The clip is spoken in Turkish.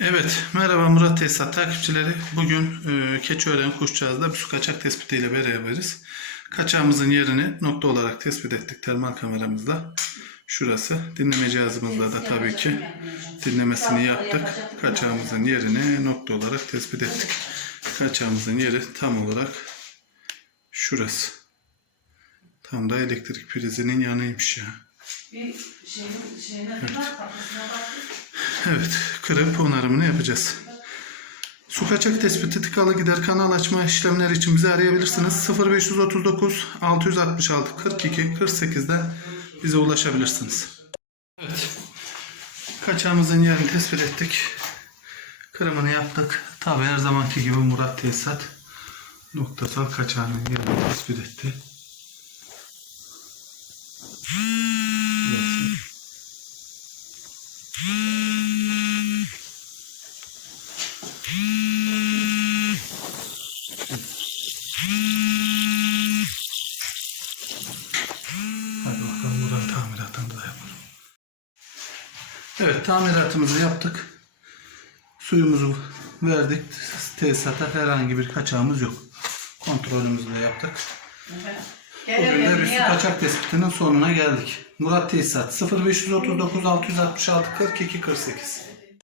Evet, merhaba Murat Tesisat takipçileri. Bugün e, Keçiören Kuşçağız'da bir su kaçak tespitiyle beraberiz. Kaçağımızın yerini nokta olarak tespit ettik termal kameramızla. Şurası. Dinleme cihazımızla da tabii ki dinlemesini yaptık. Kaçağımızın yerini nokta olarak tespit ettik. Kaçağımızın yeri tam olarak şurası. Tam da elektrik prizinin yanıymış ya. Bir şeyin, şeyine bir bak kapısına bak. Evet, kırıp onarımını yapacağız. Su kaçak tespiti tıkalı gider kanal açma işlemleri için bizi arayabilirsiniz. 0539 666 42 48'den bize ulaşabilirsiniz. Evet. Kaçağımızın yerini tespit ettik. Kırımını yaptık. Tabi her zamanki gibi Murat Tesisat noktasal kaçağının yerini tespit etti. Hadi bakalım buradan tamiratını da yapalım. Evet tamiratımızı yaptık. Suyumuzu verdik. Tesisata herhangi bir kaçağımız yok. Kontrolümüzü de yaptık. Bugün de bir su kaçak tespitinin sonuna geldik. Murat Tesisat 0539 666 42 48